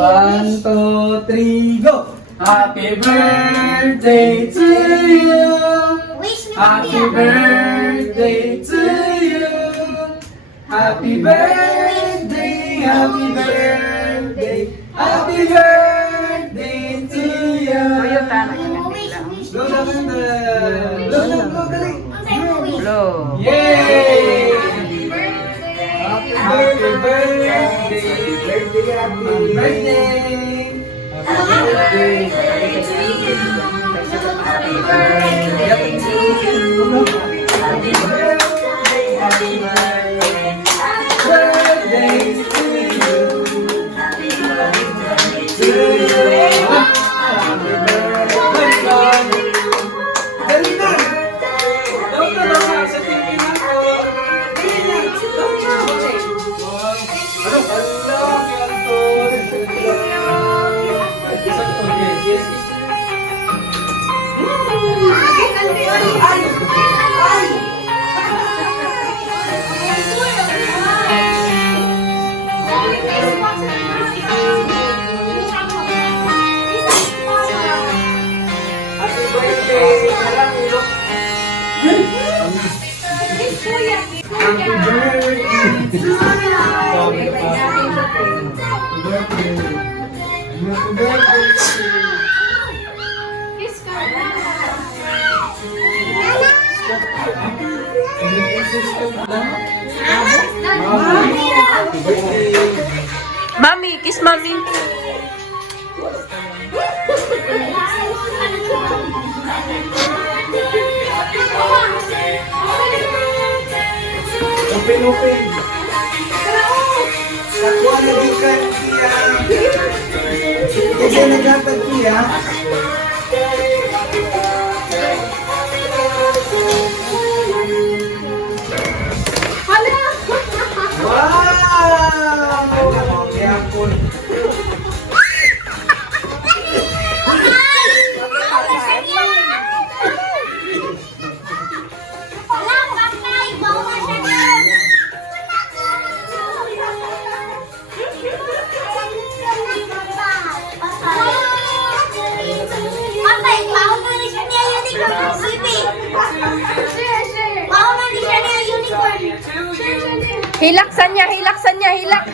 1, 2, 3, go! Happy birthday to you! Happy birthday to you! Happy birthday, happy birthday, happy birthday to you! Blow na ganda! Blow na, blow dali! Blow. Yay! Happy birthday! Happy birthday! Mami, kiss mami. Open, open. Nakuha na din ka, Tia. Kasi nagkatag, Tia. Wow! Yapon. Hilaksan niya, hilaksan niya, hilak.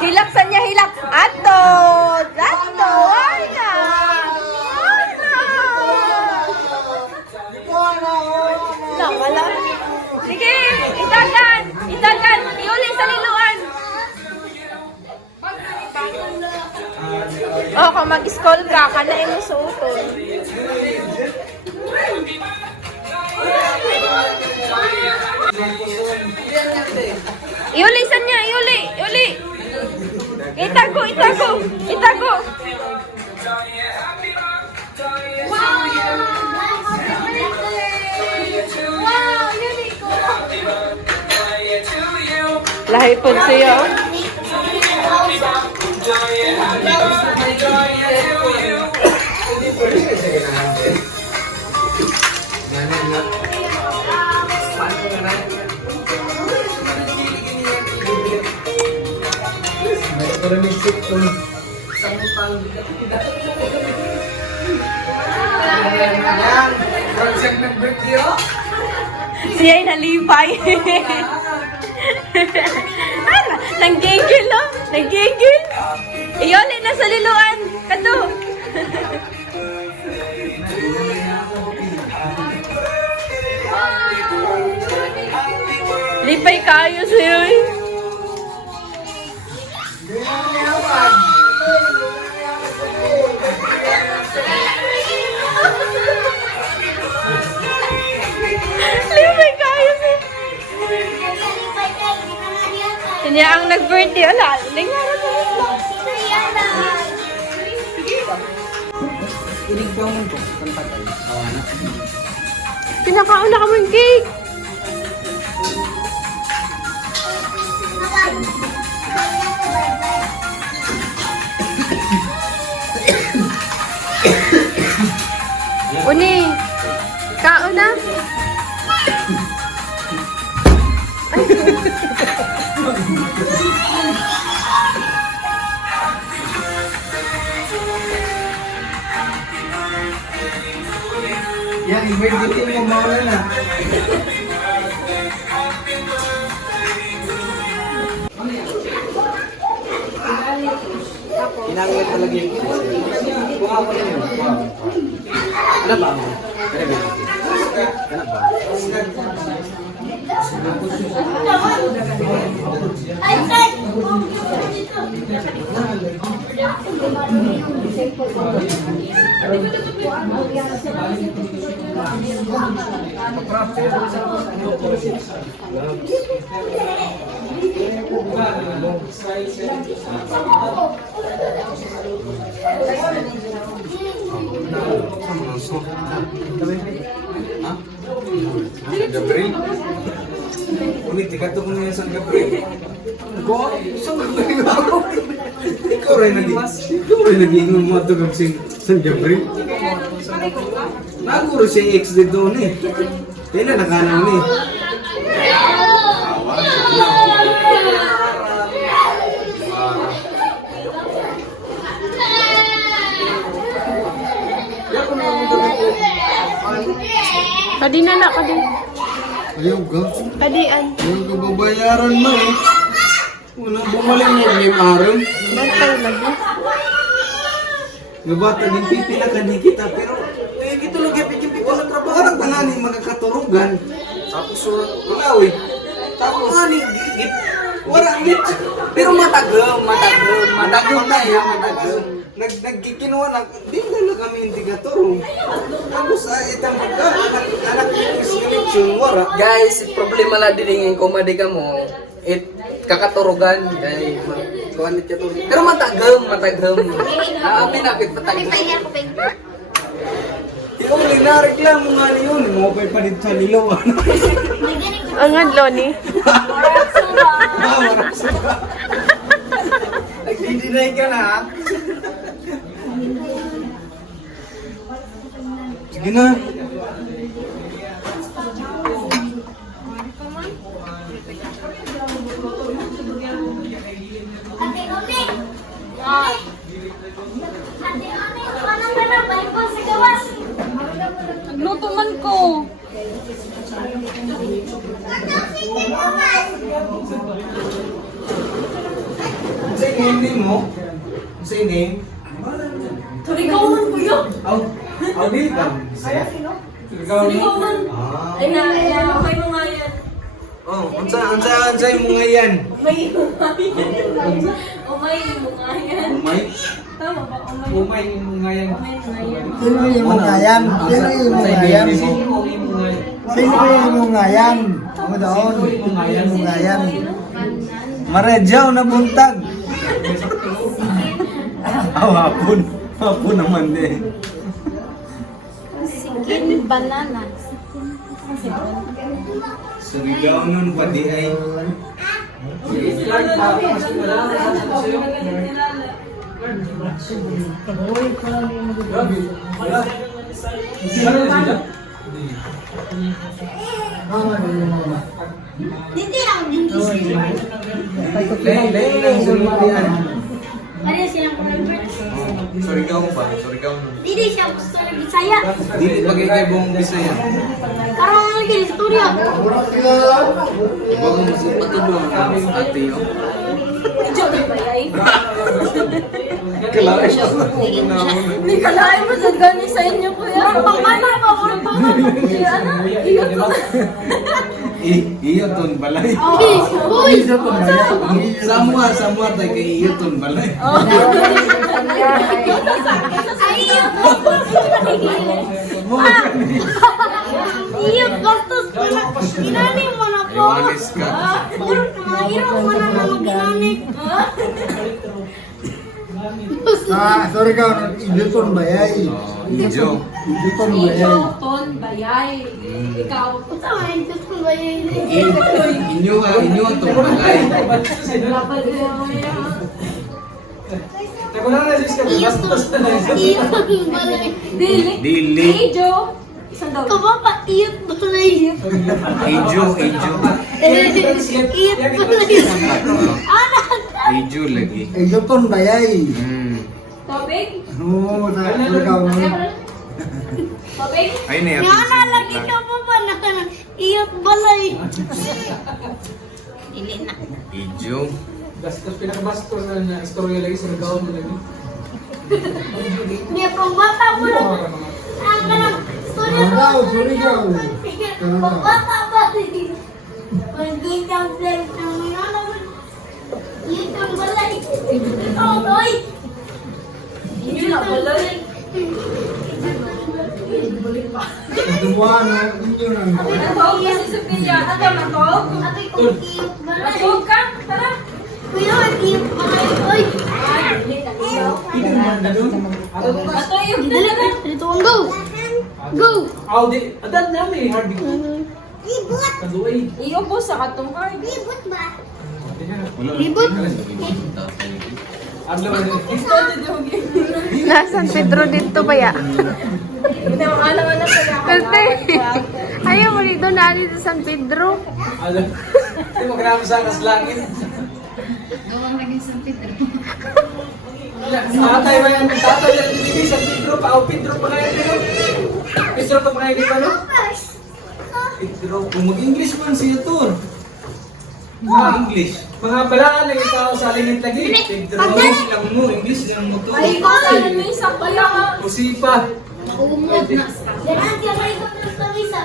Hilaksan niya, hilak. Ato! Ato! Ana! Ana! Nakala. Sige, itagan! Itagan! Iuli sa liluan! Oh, kung mag-scroll ka, kanain mo suoton. Iuli sa niya, iuli, iuli. Itago, itago, itago. Wow, Lahi po siya. Siya'y nalipay. Nanggigil, no? Nanggigil. Iyoli na sa liluan. Kato. Lipay kayo sa'yo eh. Lipay kayo sa'yo. Kanya ang nag-birthday. Ala, lingara sa kinakauna ka mo yung cake. Uni, kauna. Ay. Yan, emergency mo mawala na. Kinangit talaga yung buha ko na yun. Ano ba? Ano ba? Gabriel? Ulit, ikato ko na yan sa Gabriel. Go? Saan Gabriel ako? Ikaw rin nag-iingon mo ito kang San Gabriel. Naguro siya ex dito ni. Kaya nakanang ni. Kadi na, kadi. Ayaw ka. Kadian. Ayaw ka babayaran mo eh. Unang bumalik mo yung araw. Bantay lagi. Nabata din pipila ka di kita pero ito lang yung pipila na trabaho. Parang tanani magkakaturugan. Tapos wala eh. Tapos ani gigit. Wala git. Pero matagam na yan, matagam. Nagkikinuha na, di na kami hindi katurong. Tapos itang anak is election, wala. Guys, problema lang din yung komadi ka mo. Kakaturugan. Guys, kuhanit ka to. Pero matagam. Amin na, patagam. Ikaw lang nareklamo nga niyon. Mopay pa dito sa lilawan. Ang adlo ni. Nagdi-deny ka na ha? Sige na. Nagluto man ko. Sa name mo? Sa name? Ikaw man ko yun. Aw, di ka. Ikaw ni? Ay na, okay mo nga yan. Oh, unsay mo nga yan? Umay mo nga yan. Umay? Tama ba? Umay mo nga yan. Umay mo nga yan. Sino yung mga yan? Sino yung mga yan? Sino yung mga yan? Ano doon? Sino yung mga yan? Maredyaw na buntag. Hapon. Hapon naman eh. Singin banana. Surigaw nun pa di ay. Hindi lang, hindi siya. Lain lang sunod yan. Ano silang convert? Surigaw pa. Surigaw nun. Hindi siya gusto ng Bisaya. Dili pagkikay buong Bisaya. Karang lagi di studio. Bago mo sa patulong ang ate yun. Joke ba yay? Kailangan siya. Hindi kalahin mo sa gani sa inyo kuya. Pangmana pa mo ng pangalan. Ano? Iyo to. Iyoton balay. Uy! Samua tayo kay Iyoton balay. Iyo gastos ko na. Inani mo na po. Iwalis ka. Puro mahirap mo na mag-inani. Sorry ka, Iluton ba yay? Ijo. Iluton ba yay? Ton bayay. Ikaw. Saan ito ton bayay? Inyo ang itong balay. Iyo ton balay. Dili. Dili. Ijo. Isang daw. Kapapa, iyot balay. Ijo. Iyot balay. Anak! Ijo lagi. Iluton ba yay? Tubig? Oo, sorry ka. Ayun na yan. Nga na, lagi ka pa ba? Iyot balay. Dili na. Video. Bastos, pinakabastos na niya. Istorya lagi sa nagawa mo lagi. May pang bata mo lang. Ang kanang story mo. Surigao. Pang bata ba? Pag-gitang vlog ng mga naman. Iyot ang balay. Oh, boy. Iyot ang balay. Dubuan na inyo nang. Ate ko iyot balay. Kuya, iyot balay. Oy. Dali ka. Dito ang go. Go. Aw, di. Adan namin. Hardy. Ribot. Kaduay. Iyo po sa katong card. Ribot ba? Ribot. Adlaw na din. Nasaan Pedro dito ba ya? Kasi, ayaw mo dito na dito sa San Pedro. Adlaw. Di mo grabe sa kaslangin. Tatay ba yan? Tatay yan. Hindi sa Pedro pa. O Pedro pa kayo dito. Pedro pa kayo dito, no? Pedro. Kung mag-English man siya to. Mag-English. Mga balaan na ikaw sa lingit lagi. Pedro. English lang mo. English lang mo to. Ay, ko sa misa pa lang. Usipa. Umot na. Yan siya may kontrol sa misa.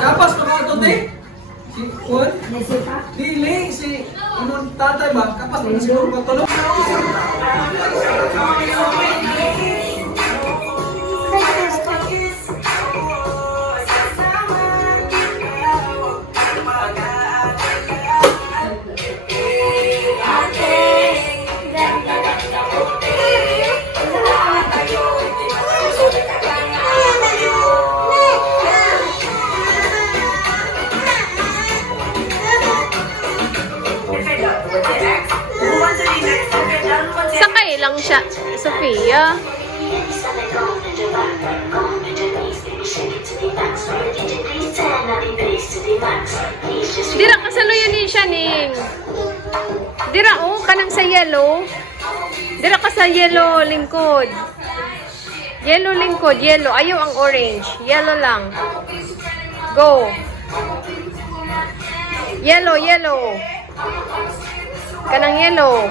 Kapas pa ka ito, te? Si Juan? Dili, si Inong tatay ba? Kapas pa siguro matulog. Sakay lang siya, Sofia. Dira kasaluyan din siya ning. Dira oh, kanang sa yellow. Dira ka sa yellow lingkod. Yellow lingkod, yellow. Ayaw ang orange. Yellow lang. Go. Yellow, yellow. Kanang yellow.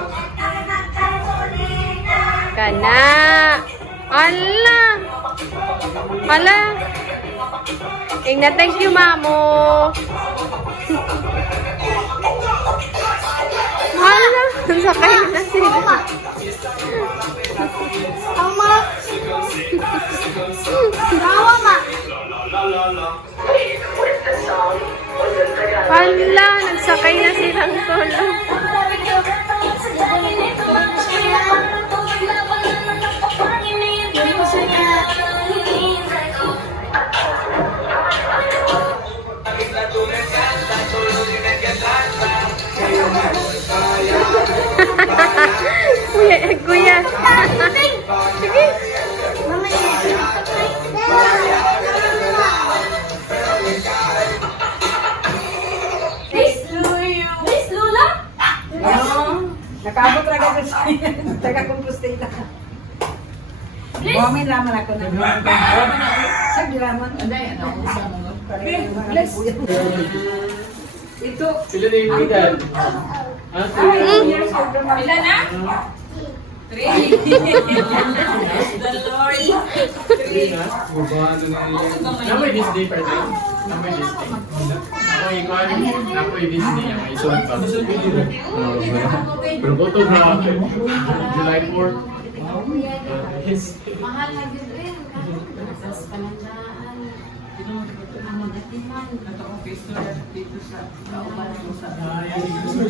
Kana. Ala. Ala. Ingna, thank you, mamo. Ala. Sakay na sila. Tama. Tawa ma. Ala. Nagsakay na silang solo. Kuya, kuya. Sige. Miss Lula? Nakaabot lang ako sa taga-compostela. Buwamin naman ako ng saglaman. Ito. Sila na yung edad. Ilan na? 3. Namoy Disney pa rin. Namoy Disney. Namoy Disney ang isuot pa. Pero boto na July 4. His Mahal na din. Sa panandaan.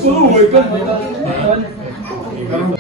oh my God. Ang